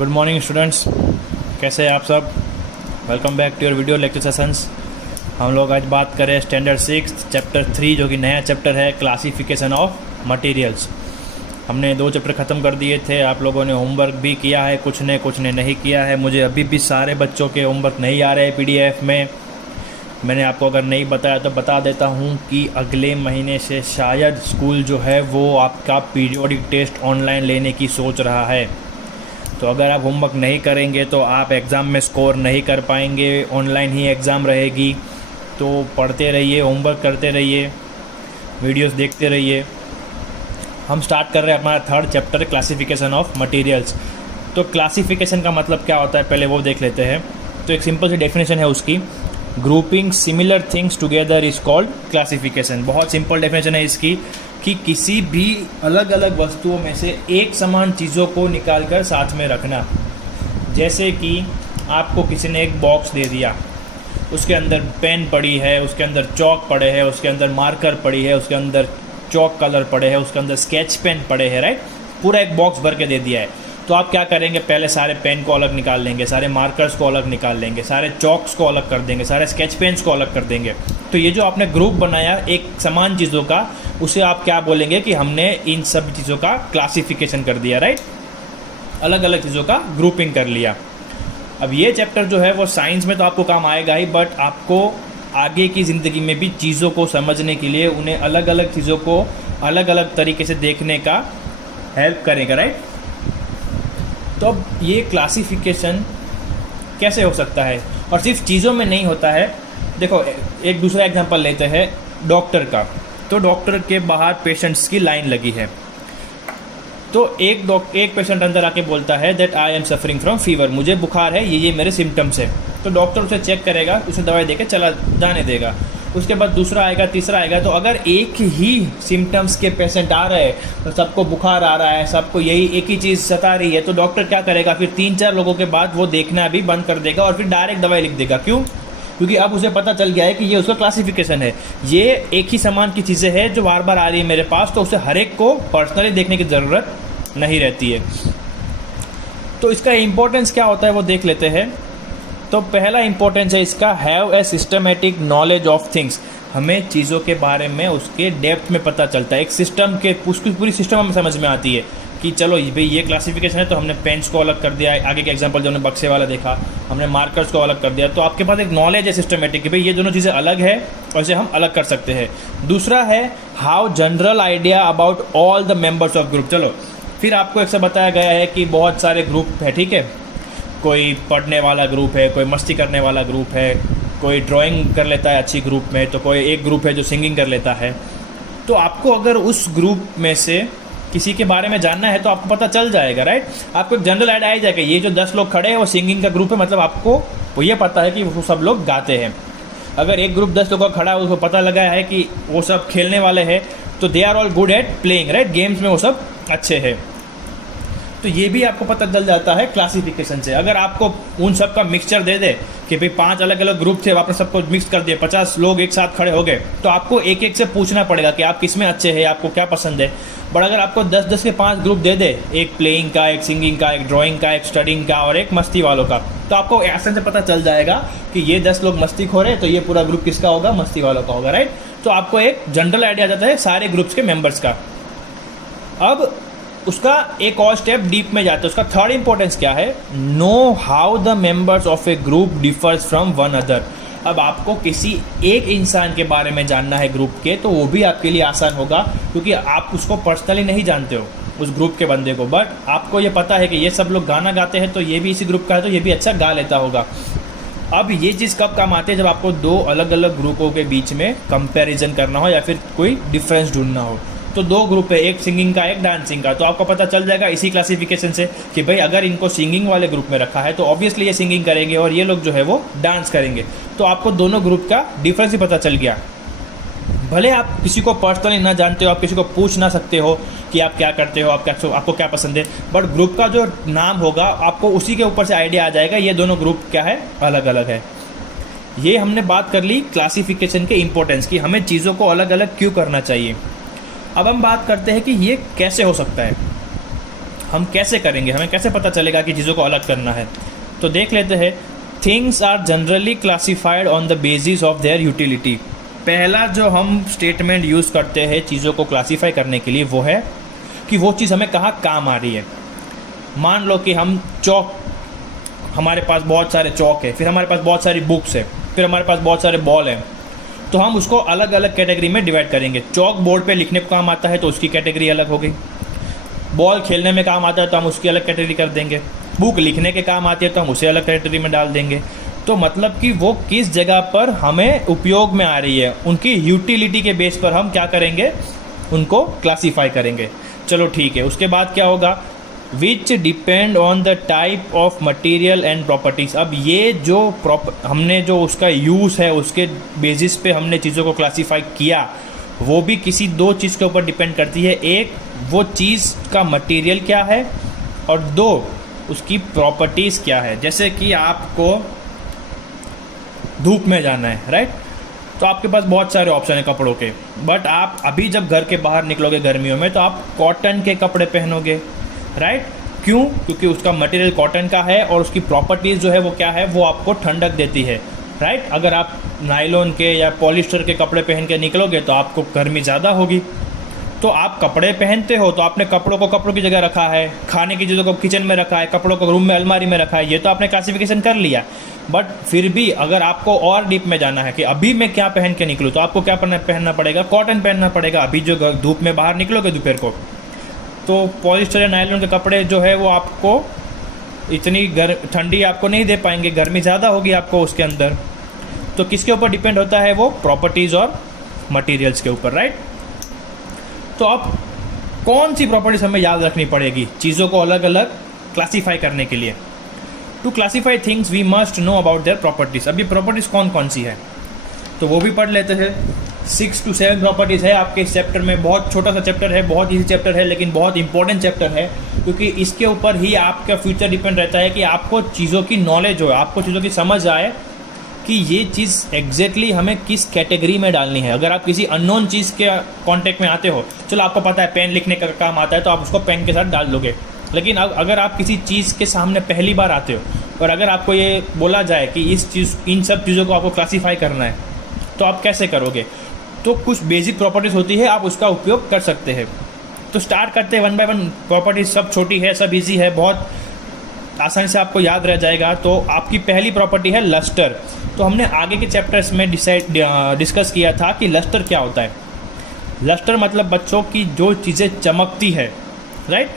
Good morning students, कैसे हैं आप सब। Welcome back to your video lecture sessions. हम लोग आज बात करें स्टैंडर्ड 6 चैप्टर 3 जो कि नया चैप्टर है, क्लासिफिकेशन ऑफ मटेरियल्स। हमने 2 चैप्टर ख़त्म कर दिए थे। आप लोगों ने होमवर्क भी किया है, कुछ ने नहीं किया है। मुझे अभी भी सारे बच्चों के होमवर्क नहीं आ रहे PDF में। मैंने आपको अगर नहीं बताया तो बता देता हूँ कि अगले महीने से शायद स्कूल जो है वो आपका पीरियोडिक टेस्ट ऑनलाइन लेने की सोच रहा है। तो अगर आप होमवर्क नहीं करेंगे तो आप एग्ज़ाम में स्कोर नहीं कर पाएंगे। ऑनलाइन ही एग्ज़ाम रहेगी, तो पढ़ते रहिए, होमवर्क करते रहिए, वीडियोस देखते रहिए। हम स्टार्ट कर रहे हैं हमारा 3rd chapter, classification of materials. तो क्लासिफिकेशन का मतलब क्या होता है पहले वो देख लेते हैं। तो एक सिंपल सी डेफिनेशन है उसकी, grouping similar things together is called classification. बहुत सिंपल डेफिनेशन है इसकी कि किसी भी अलग अलग वस्तुओं में से एक समान चीज़ों को निकालकर साथ में रखना। जैसे कि आपको किसी ने एक बॉक्स दे दिया, उसके अंदर पेन पड़ी है, उसके अंदर चॉक पड़े हैं, उसके अंदर मार्कर पड़ी है, उसके अंदर चॉक कलर पड़े हैं, उसके अंदर स्केच पेन पड़े हैं, राइट। पूरा एक बॉक्स भर के दे दिया है। तो आप क्या करेंगे, पहले सारे पेन को अलग निकाल लेंगे, सारे मार्कर्स को अलग निकाल लेंगे, सारे चॉक्स को अलग कर देंगे, सारे स्केच पेन्स को अलग कर देंगे। तो ये जो आपने ग्रुप बनाया एक समान चीज़ों का, उसे आप क्या बोलेंगे कि हमने इन सब चीज़ों का क्लासिफिकेशन कर दिया, राइट। अलग अलग चीज़ों का ग्रुपिंग कर लिया। अब ये चैप्टर जो है वो साइंस में तो आपको काम आएगा ही, बट आपको आगे की ज़िंदगी में भी चीज़ों को समझने के लिए, उन्हें अलग अलग चीज़ों को अलग अलग तरीके से देखने का हेल्प करेगा, राइट। तो अब ये क्लासिफिकेशन कैसे हो सकता है, और सिर्फ चीज़ों में नहीं होता है। देखो एक दूसरा एग्जांपल लेते हैं डॉक्टर का। तो डॉक्टर के बाहर पेशेंट्स की लाइन लगी है। तो एक पेशेंट अंदर आके बोलता है that I am suffering from fever, मुझे बुखार है, ये मेरे सिम्टम्स है। तो डॉक्टर उसे चेक करेगा, उसे दवाई देकर चला जाने देगा। उसके बाद दूसरा आएगा, तीसरा आएगा। तो अगर एक ही सिम्टम्स के पेशेंट आ रहे हैं, तो सबको बुखार आ रहा है, सबको यही एक ही चीज़ सता रही है, तो डॉक्टर क्या करेगा, फिर 3-4 लोगों के बाद वो देखना भी बंद कर देगा और फिर डायरेक्ट दवाई लिख देगा। क्यों? क्योंकि अब उसे पता चल गया है कि ये उसका क्लासिफिकेशन है। ये एक ही समान की चीज़ें हैं जो बार बार आ रही है मेरे पास, तो उसे हर एक को पर्सनली देखने की ज़रूरत नहीं रहती है। तो इसका इम्पोर्टेंस क्या होता है वो देख लेते हैं। तो पहला इंपॉर्टेंस है इसका, have a systematic knowledge of things. हमें चीज़ों के बारे में उसके डेप्थ में पता चलता है, एक सिस्टम के उसकी पूरी सिस्टम हमें समझ में आती है कि चलो भाई ये क्लासिफिकेशन है, तो हमने पेन्स को अलग कर दिया। आगे के एग्जांपल जो हमने बक्से वाला देखा, हमने मार्कर्स को अलग कर दिया। तो आपके पास एक नॉलेज है सिस्टमेटिक कि भाई ये दोनों चीज़ें अलग है और इसे हम अलग कर सकते हैं। दूसरा है how general idea about all the members of group. चलो फिर आपको एक से बताया गया है कि बहुत सारे ग्रुप है, ठीक है। कोई पढ़ने वाला ग्रुप है, कोई मस्ती करने वाला ग्रुप है, कोई ड्राइंग कर लेता है अच्छी ग्रुप में, तो कोई एक ग्रुप है जो सिंगिंग कर लेता है। तो आपको अगर उस ग्रुप में से किसी के बारे में जानना है तो आपको पता चल जाएगा, राइट। आपको एक जनरल आइडिया आ जाएगा, ये जो 10 लोग खड़े हैं वो सिंगिंग का ग्रुप है, मतलब आपको वो ये पता है कि वो सब लोग गाते हैं। अगर एक ग्रुप 10 लोगों का खड़ा है, उसको पता लगा है कि वो सब खेलने वाले हैं, तो they are all good at playing, right, games में वो सब अच्छे हैं। तो ये भी आपको पता चल जाता है क्लासिफिकेशन से। अगर आपको उन सब का मिक्सचर दे दे कि भाई 5 अलग अलग ग्रुप थे, आपने सबको मिक्स कर दिया, 50 लोग एक साथ खड़े हो गए, तो आपको एक एक से पूछना पड़ेगा कि आप किस में अच्छे हैं, आपको क्या पसंद है। बट अगर आपको 10-10 के 5 ग्रुप दे दे, एक प्लेइंग का, एक सिंगिंग का, एक ड्राइंग का, एक स्टडिंग का और एक मस्ती वालों का, तो आपको आसानी से पता चल जाएगा कि ये 10 लोग मस्ती खो रहे हैं, तो ये पूरा ग्रुप किसका होगा, मस्ती वालों का होगा, राइट। तो आपको एक जनरल आइडिया आ जाता है सारे ग्रुप्स के मेंबर्स का। अब उसका एक और स्टेप डीप में जाता है। उसका 3rd इंपॉर्टेंस क्या है, know how the members of A group differs from one other. अब आपको किसी एक इंसान के बारे में जानना है ग्रुप के, तो वो भी आपके लिए आसान होगा, क्योंकि आप उसको पर्सनली नहीं जानते हो उस ग्रुप के बंदे को, बट आपको ये पता है कि ये सब लोग गाना गाते हैं, तो ये भी इसी ग्रुप का है, तो ये भी अच्छा गा लेता होगा। अब ये चीज़ कब काम आती है, जब आपको 2 अलग अलग ग्रुपों के बीच में कंपैरिजन करना हो या फिर कोई डिफरेंस ढूंढना हो। तो 2 ग्रुप है, एक सिंगिंग का, एक डांसिंग का, तो आपको पता चल जाएगा इसी क्लासिफिकेशन से कि भाई अगर इनको सिंगिंग वाले ग्रुप में रखा है तो ऑब्वियसली ये सिंगिंग करेंगे और ये लोग जो है वो डांस करेंगे। तो आपको दोनों ग्रुप का डिफरेंस ही पता चल गया। भले आप किसी को पर्सनली ना जानते हो, आप किसी को पूछ ना सकते हो कि आप क्या करते हो, आपको क्या पसंद है, बट ग्रुप का जो नाम होगा आपको उसी के ऊपर से आइडिया आ जाएगा ये दोनों ग्रुप क्या है, अलग अलग है। ये हमने बात कर ली क्लासिफिकेशन के इंपॉर्टेंस की, हमें चीज़ों को अलग अलग क्यों करना चाहिए। अब हम बात करते हैं कि ये कैसे हो सकता है। हम कैसे करेंगे, हमें कैसे पता चलेगा कि चीज़ों को अलग करना है? तो देख लेते हैं। Things are generally classified on the basis of their utility. पहला जो हम स्टेटमेंट यूज़ करते हैं चीज़ों को क्लासीफाई करने के लिए वो है कि वो चीज़ हमें कहाँ काम आ रही है। मान लो कि हम चौक, हमारे पास बहुत सारे चौक है, फिर हमारे पास बहुत सारी बुक्स है, फिर हमारे पास बहुत सारे बॉल हैं, तो हम उसको अलग अलग कैटेगरी में डिवाइड करेंगे। चौक बोर्ड पे लिखने को काम आता है तो उसकी कैटेगरी अलग हो गई, बॉल खेलने में काम आता है तो हम उसकी अलग कैटेगरी कर देंगे, बुक लिखने के काम आती है तो हम उसे अलग कैटेगरी में डाल देंगे। तो मतलब कि वो किस जगह पर हमें उपयोग में आ रही है, उनकी यूटिलिटी के बेस पर हम क्या करेंगे, उनको क्लासीफाई करेंगे। चलो ठीक है, उसके बाद क्या होगा, विच depend on the type of material and properties. अब ये जो हमने जो उसका यूज़ है उसके बेसिस पे हमने चीज़ों को क्लासीफाई किया, वो भी किसी दो चीज़ के ऊपर डिपेंड करती है। एक, वो चीज़ का मटेरियल क्या है, और दो, उसकी प्रॉपर्टीज़ क्या है। जैसे कि आपको धूप में जाना है, राइट, तो आपके पास बहुत सारे ऑप्शन है कपड़ों के, बट आप अभी जब घर के बाहर निकलोगे गर्मियों में तो आप कॉटन के कपड़े पहनोगे, राइट। क्यों? क्योंकि उसका मटेरियल कॉटन का है और उसकी प्रॉपर्टीज़ जो है वो क्या है, वो आपको ठंडक देती है, राइट। अगर आप नायलॉन के या पॉलिस्टर के कपड़े पहन के निकलोगे तो आपको गर्मी ज़्यादा होगी। तो आप कपड़े पहनते हो तो आपने कपड़ों को कपड़ों की जगह रखा है, खाने की चीज़ों को किचन में रखा है, कपड़ों को रूम में अलमारी में रखा है, ये तो आपने क्लासिफिकेशन कर लिया। बट फिर भी अगर आपको और डीप में जाना है कि अभी मैं क्या पहन के निकलूँ, तो आपको क्या पहनना पड़ेगा, कॉटन पहनना पड़ेगा। अभी जो धूप में बाहर निकलोगे दोपहर को, तो पॉलिस्टर या नायलॉन के कपड़े जो है वो आपको इतनी ठंडी आपको नहीं दे पाएंगे, गर्मी ज़्यादा होगी आपको उसके अंदर। तो किसके ऊपर डिपेंड होता है वो, प्रॉपर्टीज़ और मटेरियल्स के ऊपर, राइट। तो अब कौन सी प्रॉपर्टीज़ हमें याद रखनी पड़ेगी चीज़ों को अलग अलग क्लासीफाई करने के लिए? To classify things we must know about their properties. अब ये प्रॉपर्टीज़ कौन कौन सी है तो वो भी पढ़ लेते हैं। 6 to 7 प्रॉपर्टीज़ है आपके इस चैप्टर में। बहुत छोटा सा चैप्टर है, बहुत ईजी चैप्टर है, लेकिन बहुत इंपॉर्टेंट चैप्टर है, क्योंकि इसके ऊपर ही आपका फ्यूचर डिपेंड रहता है कि आपको चीज़ों की नॉलेज हो, आपको चीज़ों की समझ आए कि ये चीज़ एग्जैक्टली हमें किस कैटेगरी में डालनी है। अगर आप किसी अननोन चीज़ के कॉन्टेक्ट में आते हो, चलो आपको पता है पेन लिखने का काम आता है तो आप उसको पेन के साथ डाल दोगे, लेकिन अगर आप किसी चीज़ के सामने पहली बार आते हो और अगर आपको ये बोला जाए कि इन सब चीज़ों को आपको क्लासीफाई करना है तो आप कैसे करोगे? तो कुछ बेसिक प्रॉपर्टीज़ होती है, आप उसका उपयोग कर सकते हैं। तो स्टार्ट करते हैं 1 by 1 प्रॉपर्टीज़। सब छोटी है, सब इजी है, बहुत आसानी से आपको याद रह जाएगा। तो आपकी पहली प्रॉपर्टी है लस्टर। तो हमने आगे के चैप्टर्स में डिस्कस किया था कि लस्टर क्या होता है। लस्टर मतलब बच्चों की जो चीज़ें चमकती है, राइट।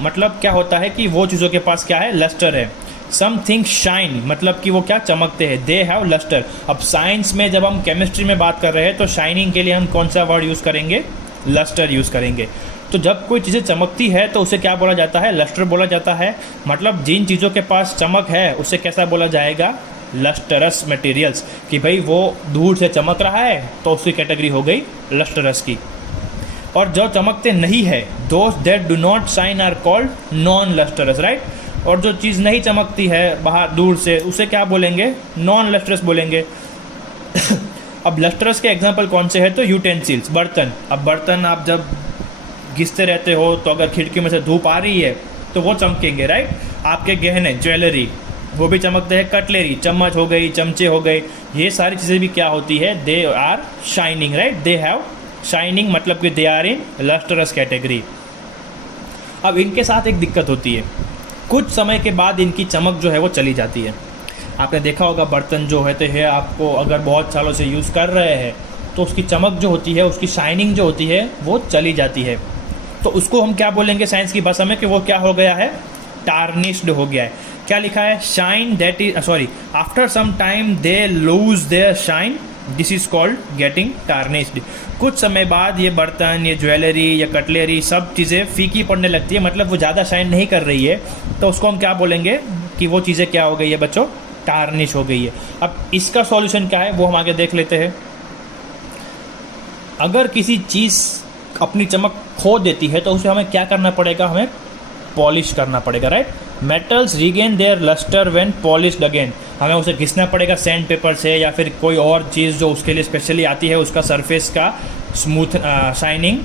मतलब क्या होता है कि वो चीज़ों के पास क्या है, लस्टर है। समथिंग शाइन मतलब कि वो क्या चमकते हैं, दे हैव लस्टर। अब साइंस में जब हम केमिस्ट्री में बात कर रहे हैं तो शाइनिंग के लिए हम कौन सा वर्ड यूज़ करेंगे, लस्टर यूज़ करेंगे। तो जब कोई चीज़ें चमकती है तो उसे क्या बोला जाता है, लस्टर बोला जाता है। मतलब जिन चीज़ों के पास चमक है उसे कैसा बोला जाएगा, लस्टरस मटेरियल्स। कि भाई वो दूर से चमक रहा है तो उसकी कैटेगरी हो गई लस्टरस की। और जो चमकते नहीं है, those that do not shine are called non lustrous, right. और जो चीज़ नहीं चमकती है बाहर दूर से, उसे क्या बोलेंगे, नॉन लस्टरस बोलेंगे। अब लस्टरस के एग्जांपल कौन से हैं, तो यूटेंसिल्स, बर्तन। अब बर्तन आप जब घिसते रहते हो तो अगर खिड़की में से धूप आ रही है तो वो चमकेंगे, राइट। आपके गहने, ज्वेलरी, वो भी चमकते हैं। कटलेरी, चम्मच हो गई, चमचे हो गए, ये सारी चीज़ें भी क्या होती है, they are shining, right. They have shining मतलब कि they are in lustrous category. अब इनके साथ एक दिक्कत होती है, कुछ समय के बाद इनकी चमक जो है वो चली जाती है। आपने देखा होगा बर्तन जो होते हैं, आपको अगर बहुत सालों से यूज़ कर रहे हैं तो उसकी चमक जो होती है, उसकी शाइनिंग जो होती है वो चली जाती है। तो उसको हम क्या बोलेंगे साइंस की भाषा में कि वो क्या हो गया है, टार्निश्ड हो गया है। क्या लिखा है, shine that is after some time they lose their shine, this is called getting tarnished. कुछ समय बाद ये बर्तन, ये ज्वेलरी या कटलेरी सब चीज़ें फीकी पड़ने लगती है, मतलब वो ज़्यादा शाइन नहीं कर रही है, तो उसको हम क्या बोलेंगे कि वो चीज़ें क्या हो गई है बच्चों, टार्निश हो गई है। अब इसका सॉल्यूशन क्या है वो हम आगे देख लेते हैं। अगर किसी चीज़ अपनी चमक खो देती है तो उसे हमें क्या करना पड़ेगा, हमें पॉलिश करना पड़ेगा, right. Metals regain their lustre when polished again. हमें उसे घिसना पड़ेगा सैंड पेपर से या फिर कोई और चीज़ जो उसके लिए स्पेशली आती है, उसका सरफेस का स्मूथ शाइनिंग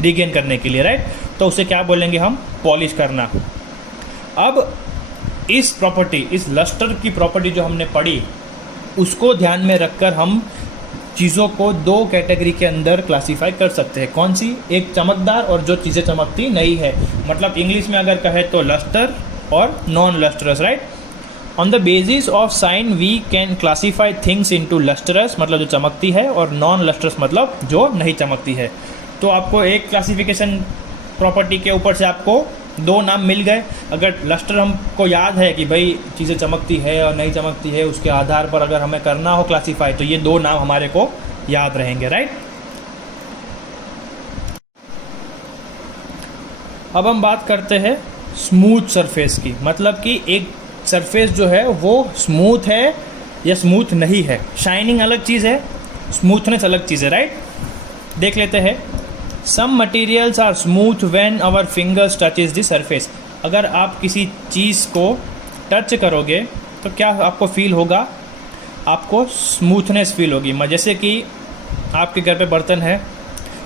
रीगेन करने के लिए, राइट। तो उसे क्या बोलेंगे हम, पॉलिश करना। अब इस प्रॉपर्टी, इस लस्टर की प्रॉपर्टी जो हमने पढ़ी, उसको ध्यान में रखकर हम चीज़ों को दो कैटेगरी के अंदर क्लासीफाई कर सकते हैं। कौन सी? एक चमकदार और जो चीज़ें चमकती नहीं है, मतलब इंग्लिश में अगर कहे तो लस्टर और non lustrous, right. On the basis of shine we can classify things into lustrous, मतलब जो चमकती है, और नॉन लस्टरस मतलब जो नहीं चमकती है। तो आपको एक क्लासिफिकेशन प्रॉपर्टी के ऊपर से आपको दो नाम मिल गए। अगर लस्टर हमको याद है कि भाई चीज़ें चमकती है और नहीं चमकती है, उसके आधार पर अगर हमें करना हो क्लासीफाई, तो ये दो नाम हमारे को याद रहेंगे, राइट। अब हम बात करते हैं स्मूथ सरफेस की, मतलब कि एक सरफेस जो है वो स्मूथ है या स्मूथ नहीं है। शाइनिंग अलग चीज़ है, स्मूथनेस अलग चीज़ है, राइट। देख लेते हैं। Some materials are smooth when our fingers touches the surface. अगर आप किसी चीज़ को टच करोगे तो क्या आपको फील होगा? आपको स्मूथनेस फील होगी। जैसे कि आपके घर पे बर्तन है,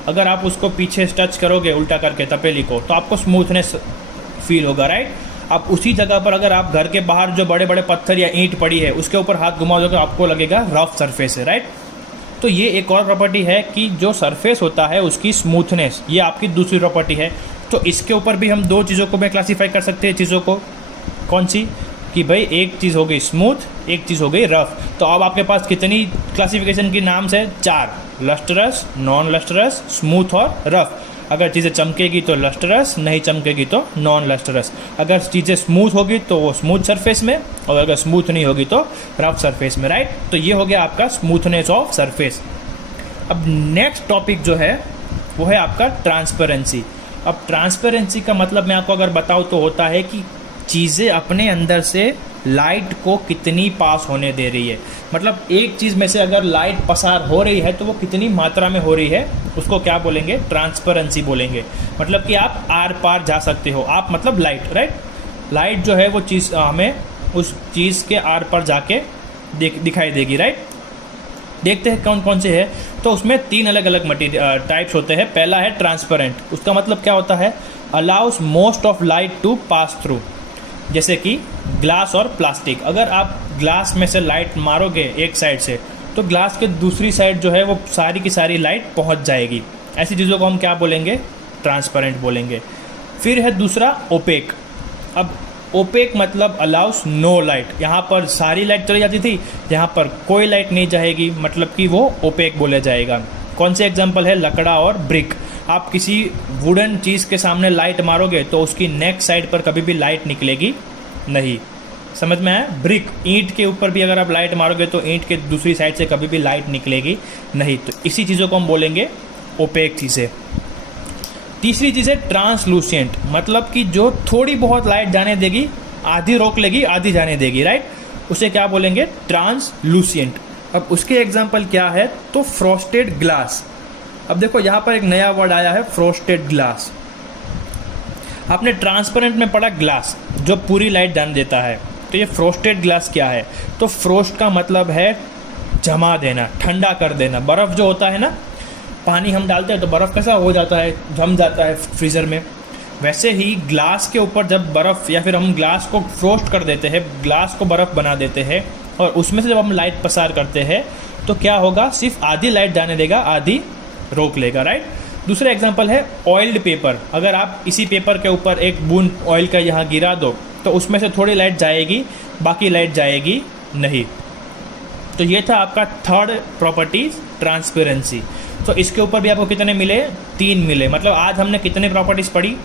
अगर आप उसको पीछे से टच करोगे उल्टा करके तपेली को, तो आपको स्मूथनेस फील होगा, राइट। आप उसी जगह पर अगर आप घर के बाहर जो बड़े बड़े पत्थर या ईंट पड़ी है उसके ऊपर हाथ घुमाओगे तो आपको लगेगा रफ सरफेस है, राइट। तो ये एक और प्रॉपर्टी है कि जो सरफेस होता है उसकी स्मूथनेस, ये आपकी दूसरी प्रॉपर्टी है। तो इसके ऊपर भी हम दो चीज़ों को भी क्लासीफाई कर सकते हैं चीज़ों को। कौन सी? कि भाई एक चीज़ हो गई स्मूथ, एक चीज़ हो गई रफ। तो अब आपके पास कितनी क्लासिफिकेशन की नाम्स है? 4। लस्टरस, नॉन लस्टरस, स्मूथ और रफ। अगर चीज़ें चमकेगी तो लस्टरस, नहीं चमकेगी तो नॉन लस्टरस। अगर चीज़ें स्मूथ होगी तो वो स्मूथ सरफेस में, और अगर स्मूथ नहीं होगी तो रफ सरफेस में, राइट। तो ये हो गया आपका स्मूथनेस ऑफ सरफेस। अब नेक्स्ट टॉपिक जो है वो है आपका ट्रांसपेरेंसी। अब ट्रांसपेरेंसी का मतलब मैं आपको अगर बताऊँ तो होता है कि चीज़ें अपने अंदर से लाइट को कितनी पास होने दे रही है। मतलब एक चीज़ में से अगर लाइट पसार हो रही है तो वो कितनी मात्रा में हो रही है, उसको क्या बोलेंगे? ट्रांसपेरेंसी बोलेंगे। मतलब कि आप आर पार जा सकते हो। आप मतलब लाइट, राइट। लाइट जो है वो चीज़ हमें उस चीज़ के आर पार जाके दिखाई देगी, राइट। देखते हैं कौन कौन से है। तो उसमें 3 अलग अलग मटीरियल टाइप्स होते हैं। पहला है ट्रांसपेरेंट। उसका मतलब क्या होता है? Allows most of light to pass through. जैसे कि ग्लास और प्लास्टिक। अगर आप ग्लास में से लाइट मारोगे एक साइड से, तो ग्लास के दूसरी साइड जो है वो सारी की सारी लाइट पहुंच जाएगी। ऐसी चीज़ों को हम क्या बोलेंगे? ट्रांसपेरेंट बोलेंगे। फिर है दूसरा ओपेक। अब ओपेक मतलब अलाउस नो लाइट। यहाँ पर सारी लाइट चली जाती थी, यहाँ पर कोई लाइट नहीं जाएगी, मतलब कि वो ओपेक बोला जाएगा। कौन से एग्जाम्पल है? लकड़ा और ब्रिक। आप किसी वुडन चीज़ के सामने लाइट मारोगे तो उसकी नेक्स्ट साइड पर कभी भी लाइट निकलेगी नहीं। समझ में आया? ब्रिक, ईंट के ऊपर भी अगर आप लाइट मारोगे तो ईंट के दूसरी साइड से कभी भी लाइट निकलेगी नहीं। तो इसी चीज़ों को हम बोलेंगे ओपेक चीज़ें। तीसरी चीज़ है ट्रांसलूसेंट। मतलब कि जो थोड़ी बहुत लाइट जाने देगी, आधी रोक लेगी, आधी जाने देगी, राइट। उसे क्या बोलेंगे? ट्रांसलूसेंट। अब उसके एग्जाम्पल क्या है? तो फ्रॉस्टेड ग्लास। अब देखो यहाँ पर एक नया वर्ड आया है, फ्रॉस्टेड ग्लास। आपने ट्रांसपेरेंट में पढ़ा ग्लास जो पूरी लाइट जाने देता है। तो ये फ्रॉस्टेड ग्लास क्या है? तो फ्रोस्ट का मतलब है जमा देना, ठंडा कर देना। बर्फ़ जो होता है ना, पानी हम डालते हैं तो बर्फ़ कैसा हो जाता है, जम जाता है फ्रीज़र में। वैसे ही ग्लास के ऊपर जब बर्फ़, या फिर हम ग्लास को फ्रोस्ट कर देते हैं, ग्लास को बर्फ़ बना देते हैं, और उसमें से जब हम लाइट पसार करते हैं तो क्या होगा? सिर्फ आधी लाइट जाने देगा, आधी रोक लेगा, राइट। दूसरा एग्जांपल है ऑयल्ड पेपर। अगर आप इसी पेपर के ऊपर एक बूंद ऑयल का यहाँ गिरा दो तो उसमें से थोड़ी लाइट जाएगी, बाकी लाइट जाएगी नहीं। तो ये था आपका थर्ड प्रॉपर्टी, ट्रांसपेरेंसी। तो इसके ऊपर भी आपको कितने मिले? 3 मिले। मतलब आज हमने कितने प्रॉपर्टीज पढ़ी?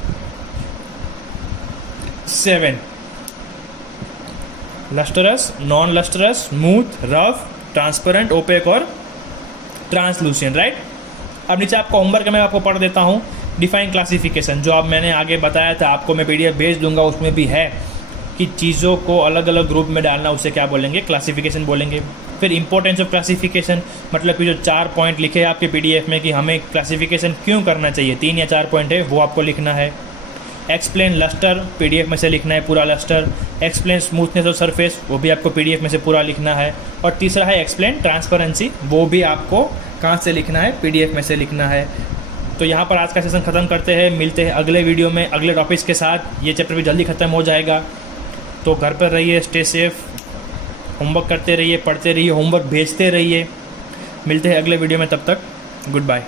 7। Lustrous, non lustrous, smooth, rough, transparent, opaque और ट्रांसलूसेंट, राइट। अब नीचे आपको होमवर्क में आपको पढ़ देता हूँ डिफाइन क्लासिफिकेशन, जो अब मैंने आगे बताया था, आपको मैं PDF भेज दूंगा। उसमें भी है कि चीज़ों को अलग अलग ग्रुप में डालना, उसे क्या बोलेंगे? क्लासिफिकेशन बोलेंगे। फिर इंपॉर्टेंस ऑफ क्लासिफिकेशन, मतलब कि जो 4 पॉइंट लिखे हैं आपके PDF में कि हमें क्लासिफिकेशन क्यों करना चाहिए, 3 या 4 पॉइंट है, वो आपको लिखना है। एक्सप्लेन लस्टर, PDF में से लिखना है पूरा lustre. Explain smoothness of surface, वो भी आपको PDF में से पूरा लिखना है। और तीसरा है एक्सप्लेन ट्रांसपेरेंसी, वो भी आपको कहाँ से लिखना है? PDF में से लिखना है। तो यहाँ पर आज का सेशन ख़त्म करते हैं, मिलते हैं अगले वीडियो में अगले टॉपिक्स के साथ। ये चैप्टर भी जल्दी ख़त्म हो जाएगा, तो घर पर रहिए, स्टे सेफ, होमवर्क करते रहिए, पढ़ते रहिए, होमवर्क भेजते रहिए। मिलते हैं अगले वीडियो में, तब तक गुड बाय।